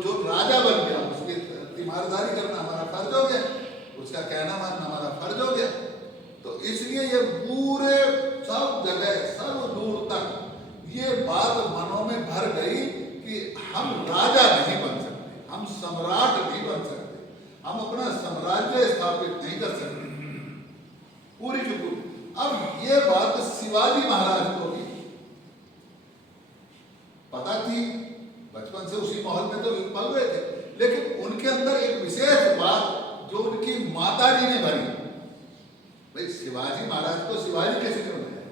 जो राजा बन गया उसकी तीमारदारी करना हमारा फर्ज हो गया, उसका कहना मानना हमारा फर्ज हो गया। तो इसलिए ये पूरे सब जगह सब दूर तक ये बात मनों में भर गई कि हम राजा नहीं बन सकते, हम सम्राट नहीं बन सकते, हम अपना साम्राज्य स्थापित नहीं कर सकते पूरी की पूरी। अब ये बात शिवाजी महाराज को भी पता थी, बचपन से उसी माहौल में तो पल गए थे, लेकिन उनके अंदर एक विशेष बात जो उनकी माता जी ने भरी। भाई शिवाजी महाराज को शिवाजी कैसे बनाया,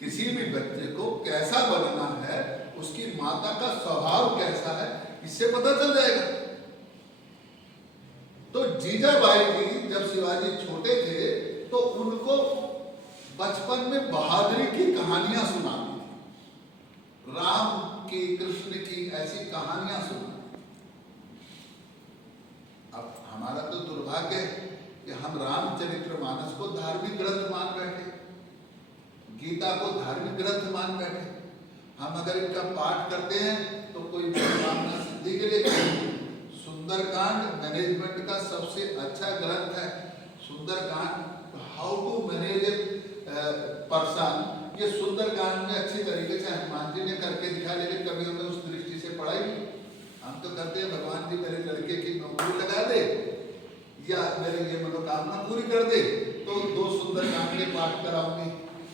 किसी भी बच्चे को कैसा बनना है, उसकी माता का स्वभाव कैसा है, इससे पता चल जाएगा। तो जीजाबाई जी जब शिवाजी छोटे थे तो उनको बचपन में बहादुरी की कहानियां सुनाती थी, राम की, कृष्ण की, ऐसी कहानियां सुनाती। अब हमारा तो दुर्भाग्य है कि हम रामचरितमानस को धार्मिक ग्रंथ मान बैठे, गीता को धार्मिक ग्रंथ मान बैठे। हम अगर इनका पाठ करते हैं तो कोई मनोकामना सिद्धि के लिए। सुंदरकांड मैनेजमेंट का सबसे अच्छा ग्रंथ है। Sundarkand, how to manage a person, ये सुंदरकांड में अच्छी तरीके से हनुमान जी ने करके दिखा, लेकिन कभी हमने उस दृष्टि से पढ़ाई नहीं। हम तो करते हैं भगवान जी मेरे लड़के की नौकरी लगा दे या मेरे ये मनोकामना पूरी कर दे तो 2 सुंदरकांड के पाठ कराऊंगी,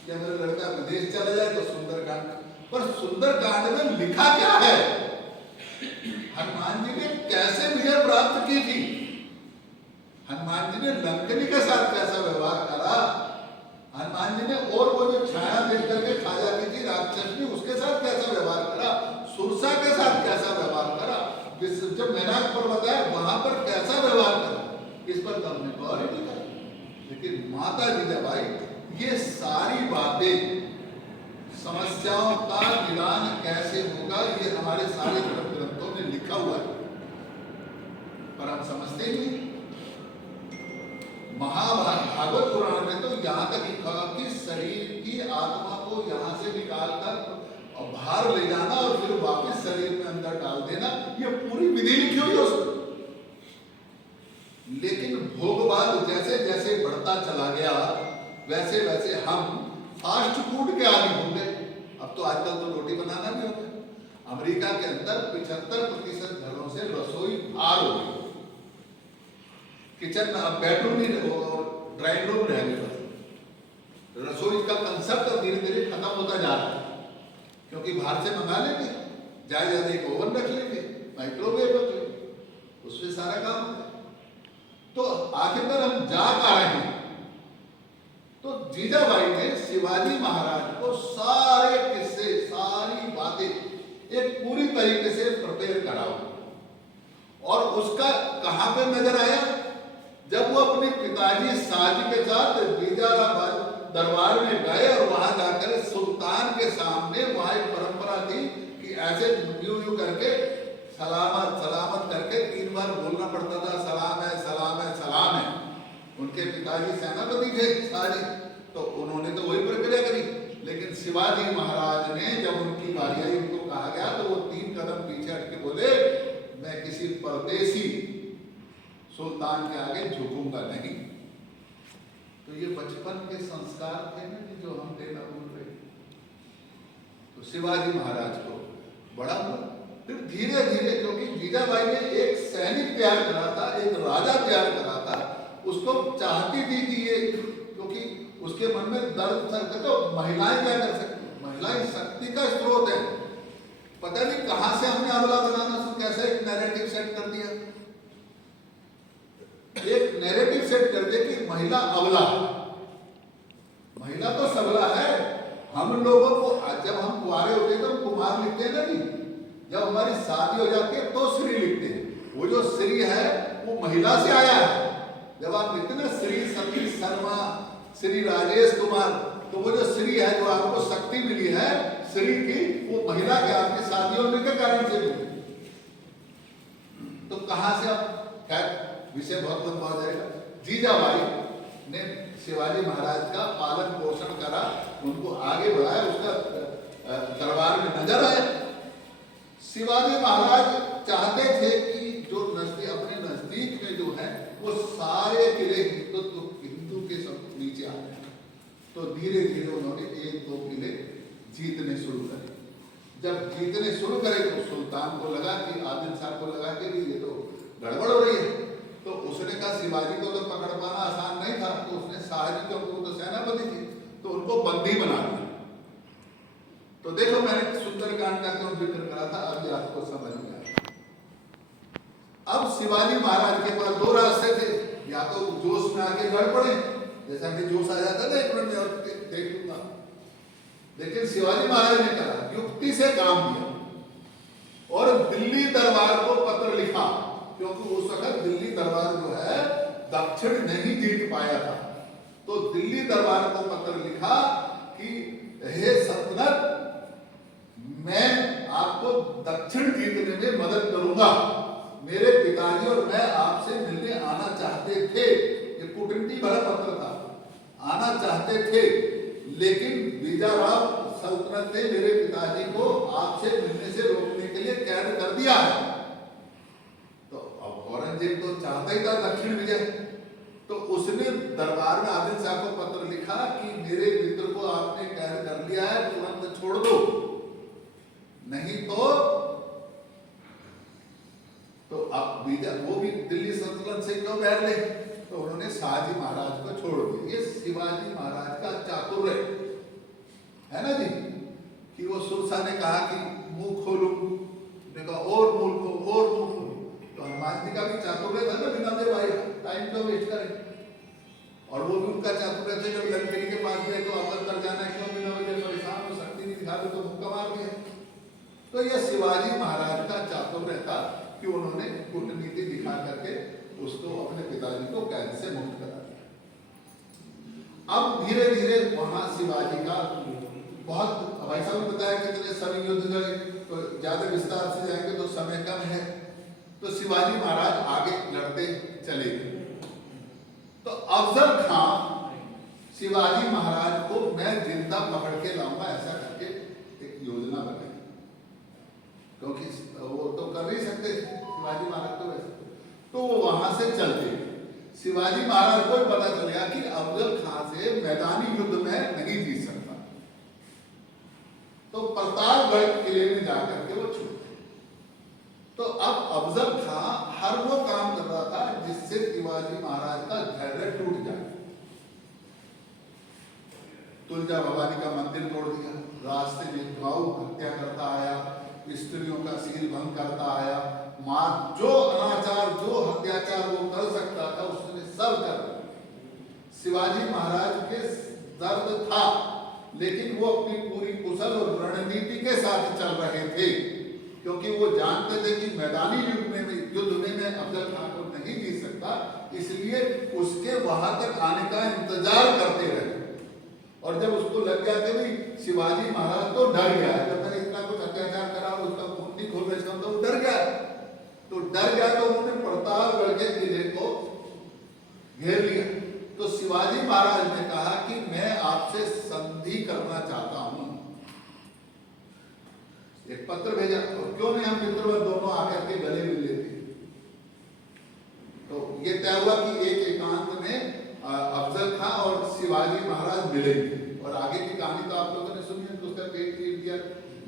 या मेरा लड़का विदेश चला जाए तो सुंदरकांड। पर सुंदरकांड में लिखा क्या है, हनुमान जी ने कैसे विजय प्राप्त की थी, हनुमान जी ने लंकनी के साथ कैसा व्यवहार करा, हनुमान जी ने और वो जो छाया देख करके खा जाती थी राक्षसनी, उसके साथ कैसा व्यवहार करा, सुरसा के साथ कैसा व्यवहार करा, जब मैनाक पर्वत है वहां पर कैसा व्यवहार करा, इस पर तो हमने गौर ही नहीं करा। लेकिन माता जीजाबाई ये सारी बातें, समस्याओं का निदान कैसे होगा, ये हमारे सारे ग्रंथों में लिखा हुआ है, पर हम समझते ही नहीं। भागवत पुराण में तो यहाँ तक लिखा कि शरीर की आत्मा को यहाँ से निकालकर और बाहर ले जाना और फिर वापस शरीर में अंदर डाल देना, ये पूरी विधि लिखी हुई है उसमें। लेकिन भोगवाद जैसे जैसे बढ़ता चला गया वैसे वैसे हम फास्ट फूड के आदी हो गए। अब तो आजकल तो रोटी बनाना भी होता है। अमेरिका के अंदर 75% घरों से रसोई बाहर हो गई, किचन बेडरूम ही ड्राइंग रूम रह गया। रसोई का कंसेप्ट अब धीरे धीरे खत्म होता जा रहा है, क्योंकि बाहर से मंगा लेंगे, ज्यादा ज्यादा एक ओवन रख लेंगे, माइक्रोवेव रख लेंगे, उसमें सारा काम होता है। तो आखिरकार हम जा कहाँ रहे हैं। तो जीजाबाई ने शिवाजी महाराज को सारे किस्से, सारी बातें एक पूरी तरीके से प्रिपेयर कराओ, और उसका कहां पे नजर आया, जब वो अपने पिताजी शाहजी के साथ बीजाबाद दरबार में गए और वहां जाकर सुल्तान के सामने, वहां एक परंपरा थी कि ऐसे यूं यूं करके सलामत सलामत करके 3 बार बोलना पड़ता था, सलाम है सलाम है सलाम है। उनके पिताजी सेनापति थे शाहजी, तो उन्होंने तो वही प्रक्रिया करी। लेकिन शिवाजी महाराज ने जब उनकी बारी आई, उनको कहा गया तो वो 3 कदम पीछे हट के बोले, मैं किसी परदेसी सुल्तान के आगे झुकूंगा नहीं। तो ये बचपन के संस्कार थे ना जो हम देना भूल रहे। तो शिवाजी महाराज को बड़ा हुआ। फिर धीरे धीरे, क्योंकि जीजाबाई ने एक सैनिक तैयार करा था, एक राजा तैयार करा था, उसको चाहती थी कि ये, क्योंकि उसके मन में दर्द था, तो महिलाएं क्या कर सकती, महिलाएं शक्ति का स्रोत है। पता नहीं कहां से हमने अबला बनाना कैसे एक नैरेटिव सेट कर दिया, एक नैरेटिव सेट कर दिया कि महिला अबला, महिला तो सबला है। हम लोगों को जब हम कुंवारे होते तो कुमार लिखते हैं ना जी, जब हमारी शादी हो जाती है तो श्री लिखते हैं। वो जो श्री है वो महिला से आया है। जब आप लिखते ना श्री सतीश शर्मा, श्री राजेश कुमार, तो वो जो श्री है, जो आपको शक्ति मिली है श्री की, वो महिला के आपकी शादी होने के कारण से मिली। तो कहां से आप, विषय बहुत लंबा हो जाएगा। जीजाबाई ने शिवाजी महाराज का पालन पोषण करा, उनको आगे बढ़ाया, उसका दरबार में नजर आया। शिवाजी महाराज चाहते थे कि जो नजदीक अपने नजदीक में जो है वो सारे किले हिंदू के सब नीचे आ गए। तो धीरे धीरे उन्होंने एक दो किले जीतने शुरू करे। जब जीतने शुरू करे तो सुल्तान को लगा कि आदिल शाह को लगा कि ये तो गड़बड़ हो रही है। तो उसने कहा शिवाजी को तो पकड़ पाना आसान नहीं था, तो उसने शाहजी को, तो सेनापति थी, तो उनको बंदी बना दिया। तो देखो मैंने सुंदरकांड का क्यों जिक्र करा था, अभी आपको समझ में आया। अब शिवाजी महाराज के पास दो रास्ते थे, या तो जोश में आके लड़ पड़े, जैसा कि जोश आ जाता था एक मिनट में और देख लूंगा, लेकिन शिवाजी महाराज ने कहा युक्ति से काम दिया और दिल्ली दरबार को पत्र लिखा, क्योंकि उस वक्त दिल्ली दरबार जो है दक्षिण नहीं जीत पाया था। तो दिल्ली दरबार को पत्र लिखा कि हे सल्तनत, मैं आपको दक्षिण जीतने में मदद करूंगा। मेरे पिताजी और मैं आपसे मिलने आना चाहते थे, ये कूटनीति भरा पत्र था, आना चाहते थे, लेकिन बीजाराव सल्तनत ने मेरे पिताजी को आपसे मिलने से रोकने के लिए कैद कर दिया है। तो अब औरंगजेब तो चाहता ही था दक्षिण विजय, तो उसने दरबार में आदिल शाह को पत्र लिखा कि मेरे मित्र को आपने कैद कर लिया है, तुरंत छोड़ दो, नहीं तो अब वो भी दिल्ली सल्तनत से क्यों बैठ ले। तो उन्होंने शाहजी महाराज को छोड़ दिया। ये शिवाजी महाराज का चातुर्य है ना जी, कि वो सुरसा ने कहा कि मुंह खोलू, ने कहा और मुंह खोलू। तो हनुमान जी का भी चातुर्य था ना, बिना दे भाई टाइम क्यों वेस्ट करें। और वो भी उनका चातुर्य थे, जब लंकेरी के पास गए तो अमर कर जाना क्यों, बिना वजह परेशान हो, शक्ति नहीं दिखा दो तो मुक्का मार दिया। तो यह शिवाजी महाराज का चातुर्य था कि उन्होंने कूटनीति दिखा करके उसको अपने पिताजी को कैद से मुक्त करा दिया। अब धीरे धीरे वहां शिवाजी का बहुत, भाई साहब ने बताया कितने सभी युद्ध लड़े, तो ज्यादा विस्तार से जाएंगे तो समय कम है। तो शिवाजी महाराज आगे लड़ते चले गए। तो अफजल खान शिवाजी महाराज को मैं जिंदा पकड़ के लाऊंगा ऐसा करके एक योजना बनाई, क्योंकि वो तो कर नहीं सकते शिवाजी महाराज तो वैसे, तो वो वहां से चलते। शिवाजी महाराज को पता चल गया कि अफजल खान से मैदानी युद्ध में नहीं जीत सकता, तो प्रतापगढ़ किले में जाकर के वो छूट। तो अब अफजल खान हर वो काम कर रहा था जिससे शिवाजी महाराज का धैर्य टूट जाए। तुलजा भवानी का मंदिर तोड़ दिया, रास्ते में गौ हत्या करता आया, स्त्रियों का सील भंग करता आया, मां जो अनाचार जो अत्याचार वो कर सकता था उसने सब कर। शिवाजी महाराज के दर्द था, लेकिन वो अपनी पूरी कुशल और रणनीति के साथ चल रहे थे, क्योंकि वो जानते थे कि मैदानी युद्ध में मैं अफजल खान को नहीं जीत सकता, इसलिए उसके वहां तक आने का इंतजार करते रहे। और जब उसको लग गया कि भाई शिवाजी महाराज तो डर गया है, जब मैंने इतना कुछ अत्याचार करा और उसका खून नहीं खोल रहे, तो वो डर गया। तो डर गया तो उन्होंने प्रतापगढ़ के किले को घेर लिया। तो शिवाजी महाराज ने कहा कि मैं आपसे संधि करना चाहता हूं। एक पत्र भेजा, और क्यों नहीं हम मित्र दोनों आकर के गले मिल लेते। तो ये तय हुआ कि एक एकांत में अफजल खान और शिवाजी महाराज मिलेंगे, और आगे की कहानी तो आप लोगों ने सुनी है, तो उसका पेट पीट दिया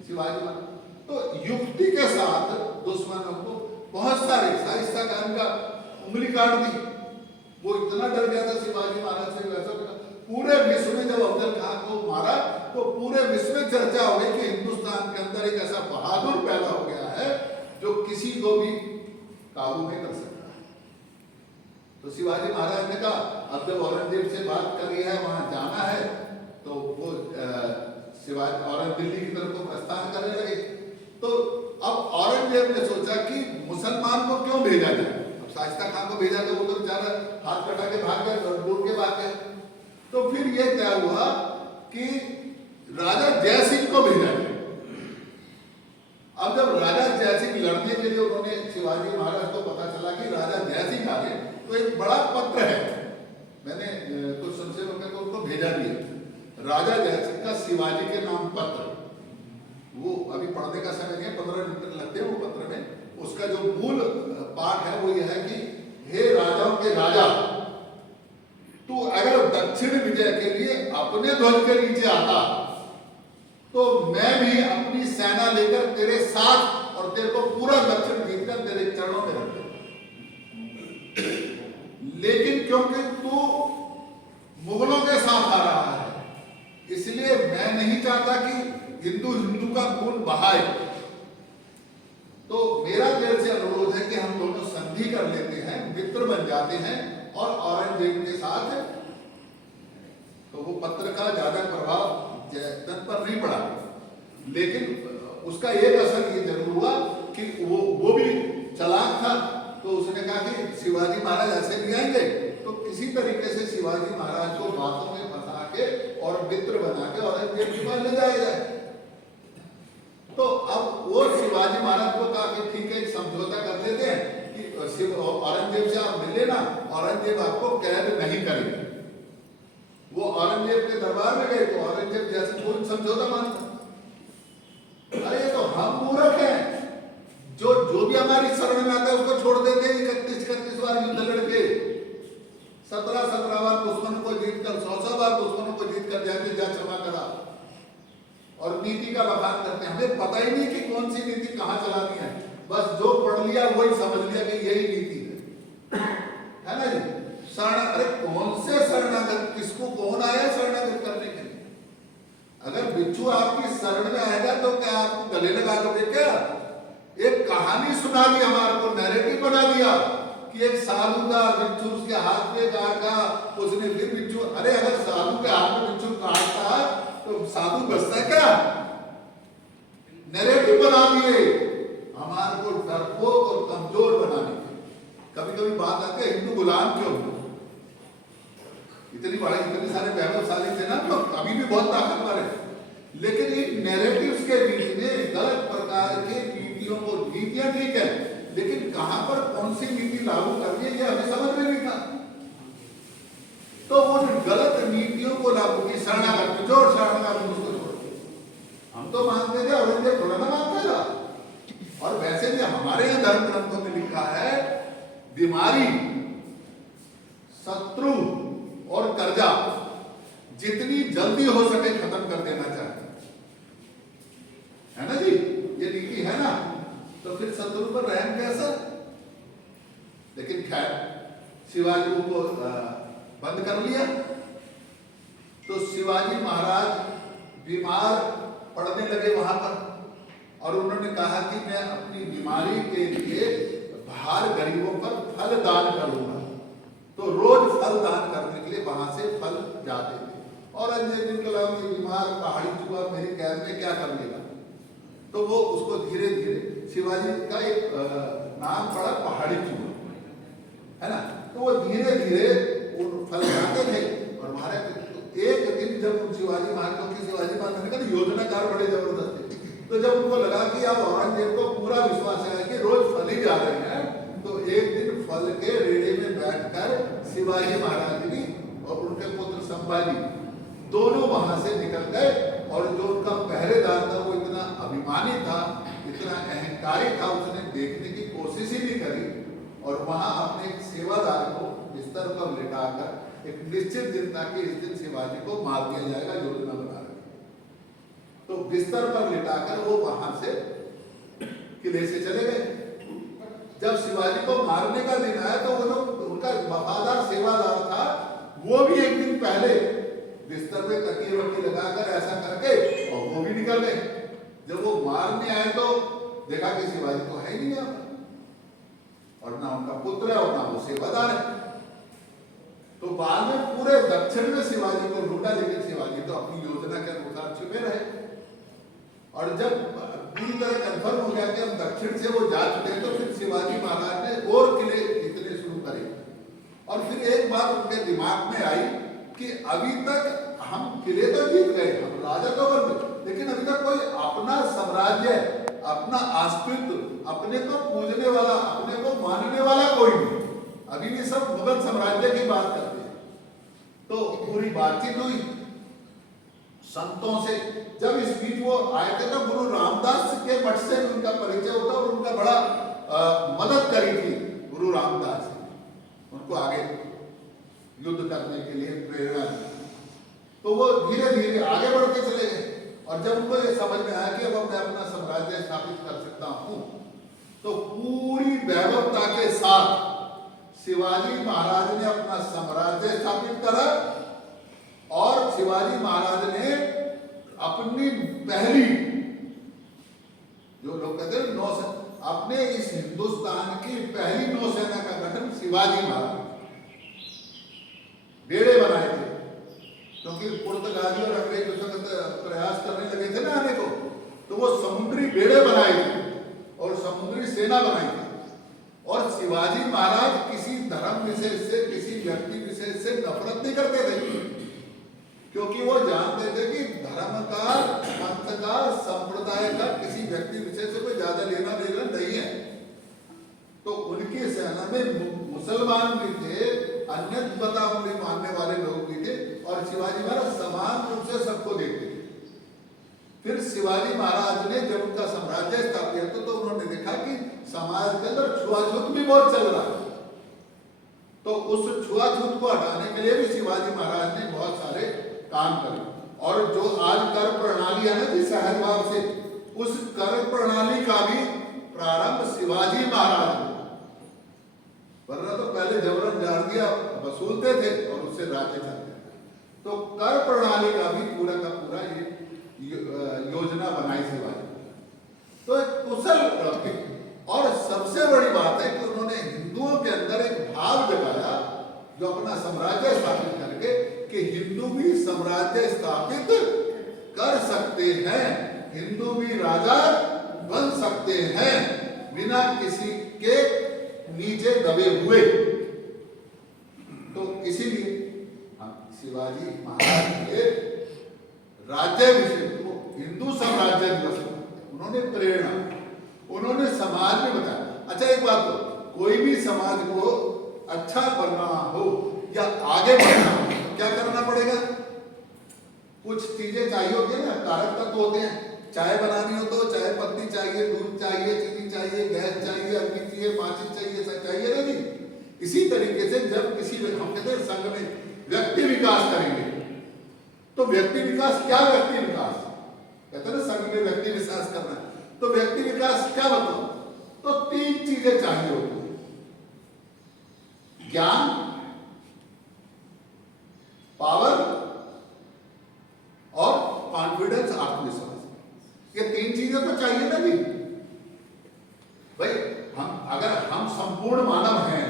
शिवाजी महाराज। तो युक्ति के साथ दुश्मनों को बहुत सारे शाइस्ता खान का उंगली काट दी, वो इतना डर गया था शिवाजी महाराज से। वैसा पूरे विश्व में जब अफजल खान को मारा तो पूरे विश्व में चर्चा हो गई कि हिंदुस्तान के अंदर एक ऐसा बहादुर पैदा हो गया है जो किसी को भी काबू में कर सकता है। तो शिवाजी महाराज ने कहा अब जब औरंगजेब से बात करी है, वहां जाना है, तो वो शिवाजी औरंगजेब दिल्ली की तरफ को प्रस्थान करने लगे। तो अब औरंगजेब ने सोचा कि मुसलमान को क्यों भेजा जाए। अब शाइस्ता खान को भेजा तो वो तो बेचारा हाथ कटा के भाग गया, दूर के भाग गया। तो फिर यह तय हुआ कि राजा जयसिंह को भेजा जाए। अब जब राजा जयसिंह लड़ने के लिए उन्होंने शिवाजी महाराज को पता चला कि राजा जयसिंह आ गए, तो एक बड़ा पत्र है, मैंने कुछ संशय को उनको भेजा दिया। राजा जयसिंह का शिवाजी के नाम पत्र, वो अभी पढ़ने का समय नहीं है, 15 मिनट लगते हैं वो पत्र में, उसका जो मूल पाठ है वो यह है कि हे राजाओं के राजा, तू अगर दक्षिण विजय के लिए अपने ध्वज के नीचे आता तो मैं भी अपनी सेना लेकर तेरे साथ और तेरे को पूरा दक्षिण जीतकर तेरे चरणों में रख दूंगा। लेकिन क्योंकि तू मुगलों के साथ आ रहा है, इसलिए मैं नहीं चाहता कि हिंदू हिंदू का खून बहाए। तो मेरा तेरे से अनुरोध है कि हम दोनों संधि कर लेते हैं, मित्र बन जाते हैं और औरंगजेब के साथ। तो वो पत्र का ज्यादा प्रभाव जयद्रथ पर नहीं पड़ा, लेकिन उसका एक असर ये जरूर हुआ कि वो भी चालाक था। तो उसने कहा कि शिवाजी महाराज ऐसे नहीं आएंगे, तो किसी तरीके से शिवाजी महाराज को बातों में फंसा के और मित्र बना के औरंगजेब के पास ले जाया जाए। तो अब वो शिवाजी महाराज को कहा कि ठीक है, एक समझौता कर लेते हैं कि औरंगजेब से आप मिल लेना, औरंगजेब आपको कैद नहीं करेंगे। वो औरंगजेब के दरबार में गए तो औरंगजेब जैसे कोई समझौता मानता, अरे ये तो हम मूर्ख हैं, जो भी हमारी शरण में आता है उसको छोड़ देते हैं। 31 बार युद्ध लड़के 17 बार दुश्मन को जीतकर 100 बार दुश्मनों को जीतकर जाते जा क्षमा करा और नीति का बखान करते हैं। हमें पता ही नहीं कि कौन सी नीति कहां चलानी है, बस जो पढ़ लिया वही समझ लिया कि यही नीति है ना जी। शरण, अरे कौन से शरणागत, किसको कौन आया शरणागत करने के लिए? अगर बिच्छू आपकी शरण में आएगा तो क्या आपको गले लगा दोगे क्या? एक कहानी सुना दी, हमारे को नैरेटिव बना दिया कि एक साधु था, बिच्छू उसके हाथ में काटा, उसने फिर बिच्छू, अरे अगर साधु के हाथ में बिच्छू काटता तो साधु बचता क्या? नैरेटिव बना दिए हमारे को डरपोक और कमजोर बनाने के। कभी कभी बात आती है हिंदू गुलाम क्यों? इतनी बड़ी, इतने सारे वैभवशाली थे ना, तो अभी भी बहुत ताकतवर है, लेकिन इन नैरेटिव्स के बीच में गलत प्रकार के नीतियों को, नीतियां ठीक है लेकिन कहां पर कौन सी नीति लागू करनी है ये हमें समझ में नहीं था। तो उन गलत नीतियों को लागू की, शरणागत जो शरणागत उसको छोड़, हम तो मानते थे औरंगजेब थोड़ा ना मानता था। और वैसे भी हमारे यहाँ धर्म ग्रंथों में लिखा है बीमारी, शत्रु और कर्जा जितनी जल्दी हो सके खत्म कर देना चाहिए, है ना जी, ये नीति है ना। तो फिर शत्रु पर रहम कैसा? लेकिन खैर शिवाजी को बंद कर लिया। तो शिवाजी महाराज बीमार पड़ने लगे वहां पर, और उन्होंने कहा कि मैं अपनी बीमारी के लिए बाहर गरीबों पर फल दान करूंगा। तो रोज फल दान करने के लिए वहां से फल जाते थे। और अंजय कलाम ये बीमार पहाड़ी चूहा मेरी कैद में क्या कर लेगा? तो वो उसको धीरे धीरे, शिवाजी का एक नाम पड़ा पहाड़ी चूहा, है ना। तो वो धीरे धीरे फल जाते थे। और महाराज एक दिन जब शिवाजी महाराज की, शिवाजी महाराज ने कहा योजनाकार बड़े जबरदस्त थे, तो जब उनको लगा कि अब औरंगजेब को पूरा विश्वास है कि रोज फल ही जा रहे हैं, तो एक दिन फल के रेड़े में बैठकर शिवाजी महाराज भी और उनके पुत्र संभाजी दोनों वहां से निकल गए। और जो उनका पहरेदार था वो इतना अभिमानी था, इतना अहंकारी था, उसने देखने की कोशिश ही नहीं करी और वहां अपने एक सेवादार को बिस्तर पर लिटाकर एक निश्चित दिन था कि इस दिन शिवाजी को मार दिया जाएगा, योजना बना रखी। तो बिस्तर पर लिटाकर वो वहां से किले से चले गए। जब शिवाजी को मारने का दिन आया तो वो जो उनका वफादार सेवादार था वो भी एक दिन पहले बिस्तर में तकिए वकी लगाकर ऐसा करके और वो भी निकल गए। जब वो मारने आए तो देखा कि शिवाजी तो है ही नहीं यहाँ पर, और ना उनका पुत्र है और ना वो सेवादार है। तो बाद में पूरे दक्षिण में शिवाजी को ढूंढा, लेकिन शिवाजी तो अपनी योजना के अनुसार छिपे रहे। और जब पूरी तरह कंफर्म हो गया कि हम दक्षिण से वो जा चुके हैं, तो फिर शिवाजी महाराज ने और किले जीतने शुरू करे। और फिर एक बात उनके दिमाग में आई कि अभी तक हम किले तो जीत गए, हम राजा तो बन गए, लेकिन अभी तक कोई अपना साम्राज्य, अपना अस्तित्व, अपने को पूजने वाला, अपने को मानने वाला कोई नहीं। अभी भी सब मुगल साम्राज्य की बात करते हैं। तो पूरी बातचीत हुई संतों से। जब इस बीच वो आए थे तो गुरु रामदास के मठ से उनका परिचय होता और उनका बड़ा मदद करी थी गुरु रामदास जी, उनको आगे युद्ध करने के लिए प्रेरणा दी। तो वो धीरे धीरे आगे बढ़ते चले गए और जब उनको ये समझ में आया कि अब मैं अपना साम्राज्य स्थापित कर सकता हूं, तो पूरी वैभवता के साथ शिवाजी महाराज ने अपना साम्राज्य स्थापित करा और शिवाजी महाराज ने अपनी पहली, जो लोग कहते हैं नौसेना, अपने इस हिंदुस्तान की पहली नौसेना का गठन शिवाजी महाराज बेड़े बनाए थे, क्योंकि पुर्तगाली और अंग्रेज उस वक्त प्रयास करने लगे थे ना आने को, तो वो समुद्री बेड़े बनाए थे और समुद्री सेना बनाई थी। और शिवाजी महाराज किसी धर्म विशेष से, किसी व्यक्ति विशेष से नफरत नहीं करते थे, क्योंकि वो जानते थे कि धर्म का, पंथ का, संप्रदाय का किसी व्यक्ति विशेष से कोई ज्यादा लेना देना नहीं है। तो उनकी सेना में मुसलमान भी थे, अन्य मतावली मानने वाले लोग भी थे और शिवाजी महाराज समान रूप से सबको देखते थे। फिर शिवाजी महाराज ने जब उनका साम्राज्य स्थापित किया तो उन्होंने देखा कि समाज के अंदर छुआछूत भी बहुत चल रहा है, तो उस छुआछूत को हटाने के लिए भी शिवाजी महाराज ने बहुत सारे काम करे। और जो आज कर प्रणाली है ना जी सहजभाव से, उस कर प्रणाली का भी प्रारंभ शिवाजी महाराज ने, वरना तो पहले जबरन जार्दिया वसूलते थे और उससे राज्य चलते थे। तो कर प्रणाली का भी पूरा का पूरा ये योजना बनाई शिवाजी। तो एक कुशल थे और सबसे बड़ी बात है कि उन्होंने हिंदुओं के अंदर एक भाव जगाया, जो अपना साम्राज्य स्थापित करके, कि हिंदू भी साम्राज्य स्थापित कर सकते हैं, हिंदू भी राजा बन सकते हैं बिना किसी के नीचे दबे हुए। तो इसीलिए शिवाजी महाराज के राज्याभिषेक को हिंदू साम्राज्य दिवस उन्होंने प्रेरणा, उन्होंने समाज में बताया। अच्छा एक बात, तो कोई भी समाज को अच्छा बनना हो या आगे बढ़ना हो क्या करना पड़ेगा? कुछ चीजें चाहिए होती है ना, कारक तत्व होते हैं। चाय बनानी हो तो चाय पत्ती चाहिए, दूध चाहिए, चीनी चाहिए, गैस चाहिए, अग्नि चाहिए, माचिस चाहिए, सब चाहिए ना जी। इसी तरीके से जब किसी हम कहते हैं संघ में व्यक्ति विकास करेंगे, तो व्यक्ति विकास क्या, व्यक्ति विकास कहते हैं ना संघ में व्यक्ति विकास करना, तो व्यक्ति विकास क्या बताओ? तो 3 चीजें चाहिए होती है, ज्ञान, पावर और कॉन्फिडेंस, आत्मविश्वास। ये 3 चीजें तो चाहिए ना जी भाई। हम अगर हम संपूर्ण मानव हैं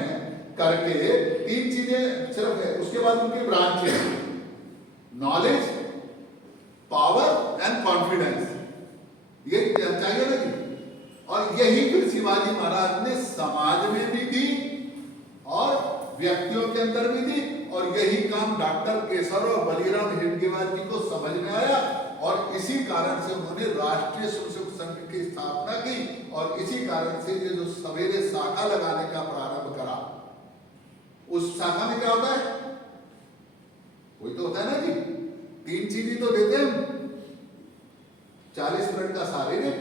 करके 3 चीजें सिर्फ है, उसके बाद उनकी ब्रांच है, नॉलेज, पावर एंड कॉन्फिडेंस, ये चाहिए ना जी। और यही फिर शिवाजी महाराज ने समाज में भी दी और व्यक्तियों के अंदर भी दी, और यही काम डॉक्टर केशव और बलिराम हेडगेवार जी को समझ में आया और इसी कारण से उन्होंने राष्ट्रीय स्वयंसेवक संघ की स्थापना की और इसी कारण से ये जो सवेरे शाखा लगाने का प्रारंभ करा। उस शाखा में क्या होता है? वही तो होता है ना जी, 3 चीजें तो देते हैं, 40 मिनट का शारीरिक,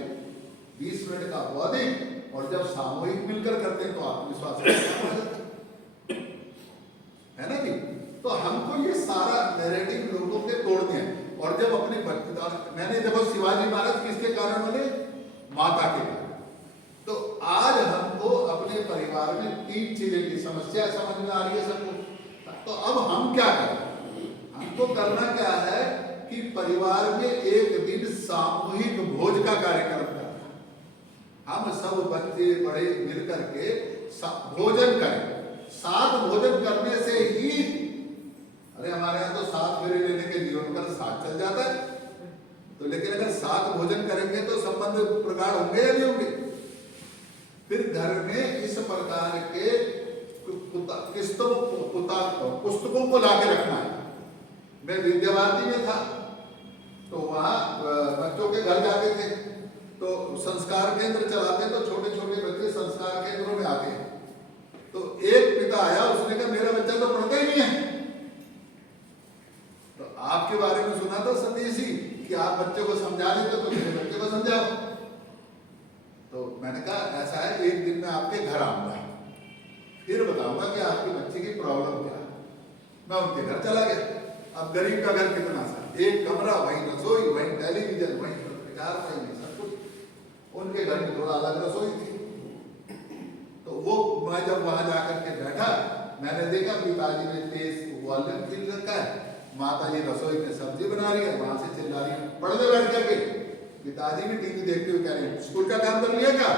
20 मिनट का बौद्धिक, और जब सामूहिक मिलकर करते हैं तो आत्मविश्वास है ना जी। तो हमको ये सारा नैरेटिव लोगों के तोड़ते हैं। और जब अपने मैंने देखो शिवाजी महाराज किसके कारण बने? माता के कारण। तो आज हमको अपने परिवार में 3 चीजें की समस्या समझ में आ रही है सबको। तो अब हम क्या करें? हमको करना क्या है कि परिवार में एक दिन सामूहिक भोज का कार्यक्रम करना। हम सब बच्चे बड़े मिलकर के भोजन करें। साथ भोजन करने से ही, अरे हमारे यहाँ तो साथ फेरे लेने के जीवन का साथ चल जाता है, तो लेकिन अगर साथ भोजन करेंगे तो संबंध प्रगाढ़ होंगे या नहीं होंगे? फिर घर में इस प्रकार के पुस्तकों को लाके रखना है। मैं विद्यावादी में था तो वहाँ बच्चों के घर जाते थे, तो संस्कार केंद्र चलाते, तो छोटे छोटे बच्चे संस्कार केंद्रों में आते हैं। तो एक पिता आया, उसने कहा मेरा बच्चा तो पढ़ता ही नहीं है। तो आपके बारे में सुना था सतीश जी कि आप बच्चे को समझा देते, तो मेरे बच्चे को समझाओ। तो मैंने कहा ऐसा है, एक दिन मैं आपके घर आऊंगा, फिर बताऊंगा कि आपके बच्चे की प्रॉब्लम क्या है। मैं उनके घर चला गया। अब गरीब का घर कितना सा, एक कमरा, वही रसोई, वही टेलीविजन, वही चारपाई, वही सब कुछ। उनके घर में थोड़ा अलग रसोई थी। तो वो मैं जब वहां जाकर के बैठा, मैंने देखा पिताजी ने तेज वॉल्यूम फिल रखा है, माता जी रसोई में सब्जी बना रही है, वहां से चिल्ला रही है पढ़ने बैठ करके। पिताजी भी टीवी देखते हुए कह रहे हैं स्कूल का काम कर लिया क्या।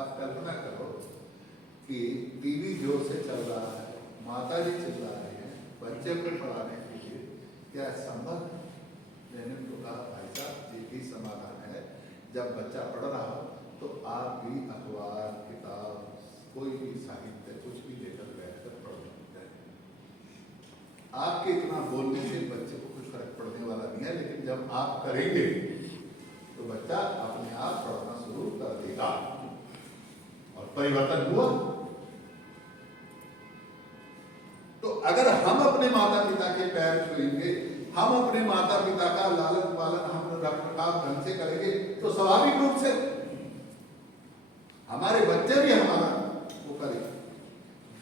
आप कल्पना करो कि टीवी जोर से चल रहा है, माता जी चिल्ला रहे हैं बच्चे को पढ़ाने के लिए, क्या संभव है। मैंने उनको कहा भाई साहब एक ही समाधान है, जब बच्चा पढ़ रहा हो तो आप भी अखबार, किताब, कोई भी साहित्य कुछ भी लेकर बैठकर पढ़। आपके इतना बोलने से बच्चे को कुछ फर्क पड़ने वाला नहीं है, लेकिन जब आप करेंगे तो बच्चा अपने आप पढ़ना शुरू कर देगा। और परिवर्तन हुआ। तो अगर हम अपने माता पिता के पैर छुएंगे, हम अपने माता पिता का लालन पालन हम रखरखाव ढंग से करेंगे, तो स्वाभाविक रूप से हमारे बच्चे भी हमारा वो करेंगे।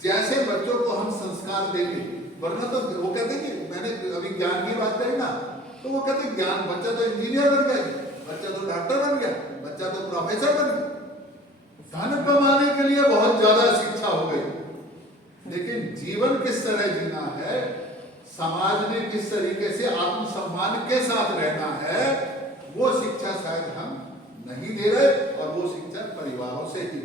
जैसे बच्चों को हम संस्कार देंगे, वरना तो वो कहते हैं कि मैंने अभी ज्ञान की बात करी ना, तो वो कहते हैं ज्ञान, बच्चा तो इंजीनियर बन गया, बच्चा तो डॉक्टर बन गया, बच्चा तो प्रोफेसर बन गया। धन कमाने के लिए बहुत ज्यादा शिक्षा हो गई, लेकिन जीवन किस तरह जीना है, समाज में किस तरीके से आत्मसम्मान के साथ रहना है, वो शिक्षा शायद हम नहीं दे रहे, और वो शिक्षा परिवारों से ही